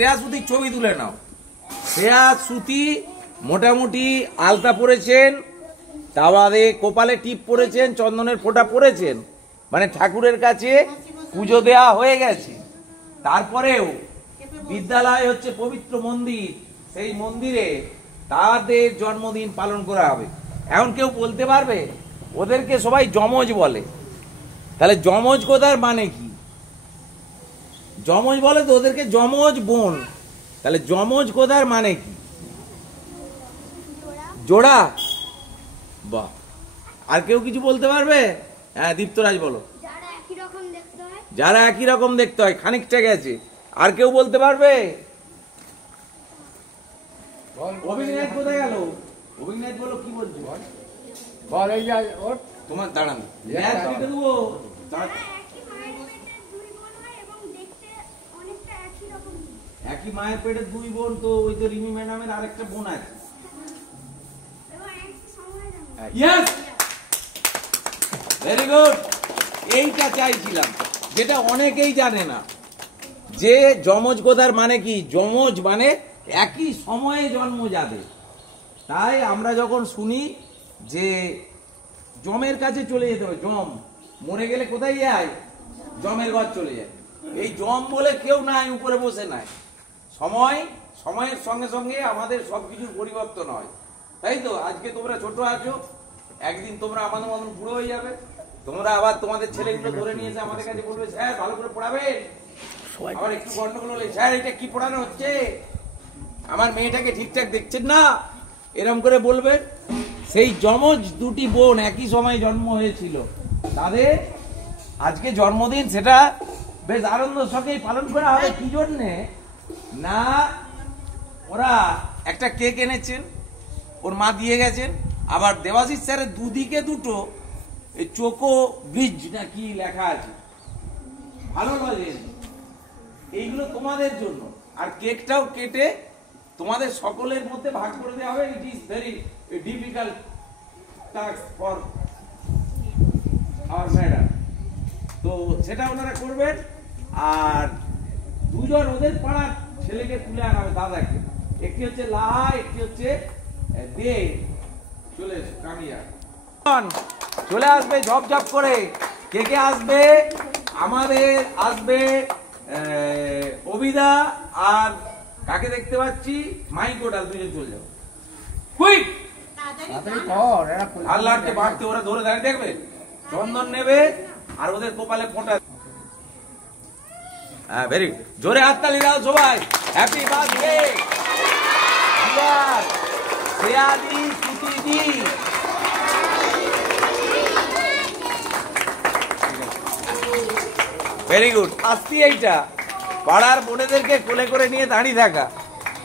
শ্রেয়া সুতির ছবি তুলে নাও। শ্রেয়া সুতি মোটামুটি আলতা পরেছেন, তা বাদে কপালে টিপ পরেছেন, চন্দনের ফোঁটা পরেছেন, মানে ঠাকুরের কাছে পুজো দেয়া হয়ে গেছে। তারপরেও বিদ্যালয় হচ্ছে পবিত্র মন্দির, সেই মন্দিরে তাদের জন্মদিন পালন করা হবে। এখন কেউ বলতে পারবে? ওদেরকে সবাই যমজ বলে, তাহলে যমজ কথার মানে কি? যমজ বলে তো ওদেরকে যমজ বোন, তাহলে যমজ কথার মানে কি? জোড়া। বাহ, আর কেউ কিছু বলতে পারবে? হ্যাঁ, দীপ্তরাজ বলো। যারা একই রকম দেখতে হয়, খানিকটা গেছে। আর কেউ বলতে পারবে? অভিনয় কোথায় গেল? অভিনয় বলো, কি বলছো? তোমার দাঁড়ান, একই মায়ের পেটের দুই বোন, তো ওই তো রিমি ম্যাডামের আরেকটা বোন আছে। ভেরি গুড, এইটা চাইছিলাম, যেটা অনেকেই জানে না যে যমজ কথার মানে কি। যমজ মানে একই সময়ে জন্ম যাদের। তাই আমরা যখন শুনি যে জমের কাছে চলে যেতে হবে, জম মরে গেলে কোথায় যায়? জমের ঘর চলে যায়। এই জম বলে কেউ নাই উপরে বসে নাই। সময়ের সঙ্গে সঙ্গে আমাদের সবকিছুর পরিবর্তন হয়, তাই তো? আজকে তোমরা ছোট আছো, একদিন তোমরা আমাদের মতন বুড়ো হয়ে যাবে। তোমরা আবার তোমাদের ছেলেগুলো ধরে নিয়ে এসে আমাদের কাছে বলবে, স্যার ভালো করে পড়াবেন। আবার একটু গন্ডগোল হলে, স্যার এটা কি পড়ানো হচ্ছে, আমার মেয়েটাকে ঠিকঠাক দেখছেন না, এরকম করে বলবে। সেই যমজ দুটি বোন একই সময় জন্ম হয়েছিল, তাদের আজকে জন্মদিন, সেটা বেশ আনন্দ সঙ্গেই পালন করা হবে। কি জন্যে না, ওরা একটা কেক এনেছেন, ওর মা দিয়ে গেছেন। আবার দেবাশিস স্যারের দুদিকে দুটো চোকো ব্রিজ না কি লেখা আছে, ভালো লাগে। এইগুলো তোমাদের জন্য। আর কেকটাও কেটে তোমাদের সকলের মধ্যে ভাগ করে দেওয়া হবে। It is very difficult task for our madam, তো সেটা ওনারা করবেন। আর দুজন ওদের পাড়ার ছেলেকে তুলে আনাবে, দাদাকে। একটি হচ্ছে লাহা, একটি হচ্ছে দে। চলে কামিয়া চলে আসবে ঝপঝপ করে। কে কে আসবে? আমাদের আসবে অবিদা, আর কাকে দেখতে পাচ্ছি? মাইকোটা। দুজন চলে যাও, কুইক। আল্লাহকে বাড়তে ওরা ধরে দাঁড়িয়ে দেখবে, চন্দন নেবে আর ওদের কপালে ফোঁটা। হ্যাঁ, ভেরি জোরে হাততালি দাও সবাই। হ্যাপি বার্থডে শ্রেয়াদি সুতিদি। Very good. আসছি এইটা পাড়ার বোনেদেরকে কোলে করে নিয়ে দাঁড়িয়ে থাকা,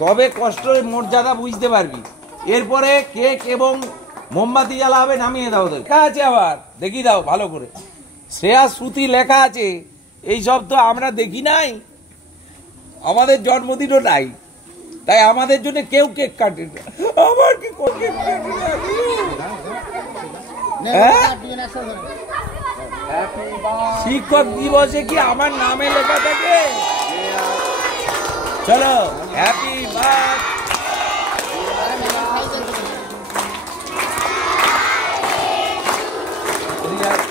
তবে কষ্টের মর্যাদা বুঝতে পারবি। এরপরে কেক এবং মোমবাতি জ্বালা হবে, নামিয়ে দাও। ওদের লেখা আছে, আবার দেখি দাও ভালো করে, শ্রেয়া শ্রুতি লেখা আছে। এই সব তো আমরা দেখি নাই, আমাদের জন্মদিনও নাই, তাই আমাদের জন্য কেউ কেক কাটে না। আমার কি শিক্ষক দিবসে কি আমার নামে লেখা থাকে? চলো, হ্যাপি বার্থডে।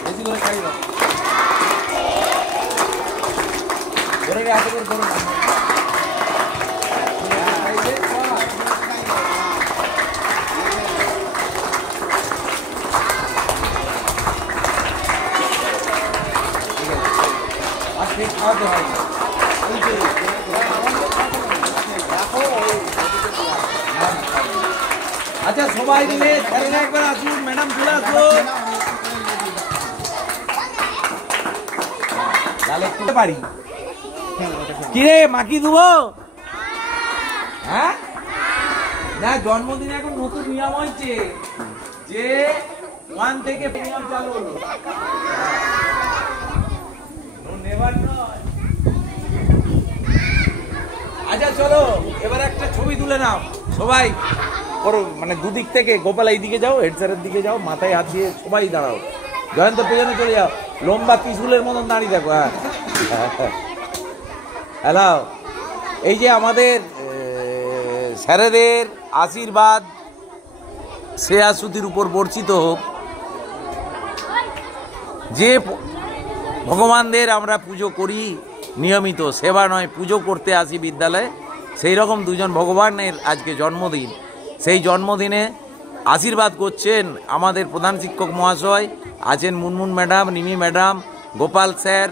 বেশি করে খাই না, ধরে হাতে করে ধরো না। খাওয়াতে হয় না। আচ্ছা, সবাই মিলে স্যারেরা একবার আসুন, ম্যাডাম চলে আসুন। তাহলে একটু পারি কিরে মাকি দেবো? হ্যাঁ না, জন্মদিনে এখন নতুন নিয়ম হয়েছে যে 1 থেকে নিয়ম চালু হলো। আচ্ছা চলো, এবার একটা ছবি তুলে নাও সবাই। করো মানে দুদিক থেকে, গোপাল এইদিকে যাও, হেড স্যারের দিকে যাও, মাথায় হাত দিয়ে সবাই দাঁড়াও। জয়ন্ত পেছনে চলে যাও, লম্বা পিসুলের মতন দাঁড়িয়ে থাকো। হ্যাঁ, হ্যালো, এই যে আমাদের স্যারেদের আশীর্বাদ শ্রেয়াসুতির উপর বর্ষিত হোক। যে ভগবানদের আমরা পুজো করি নিয়মিত, সেবা নয় পুজো করতে আসি বিদ্যালয়ে, সেই রকম দুজন ভগবানের আজকে জন্মদিন। সেই জন্মদিনে আশীর্বাদ করছেন আমাদের প্রধান শিক্ষক মহাশয়, আছেন Munmun madam, Nimi madam, Gopal sir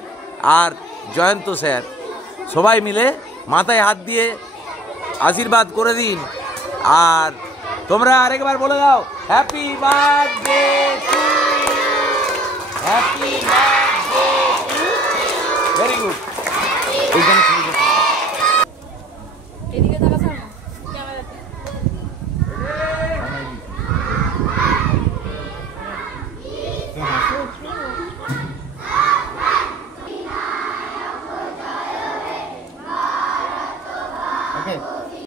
আর জয়ন্ত স্যার। সবাই মিলে মাথায় হাত দিয়ে আশীর্বাদ করে দিন। আর তোমরা আরেকবার বলে দাও, happy birthday to you, happy birthday to. Very good. এদিকে তাকা স্যার, ক্যামেরাতে। Okay.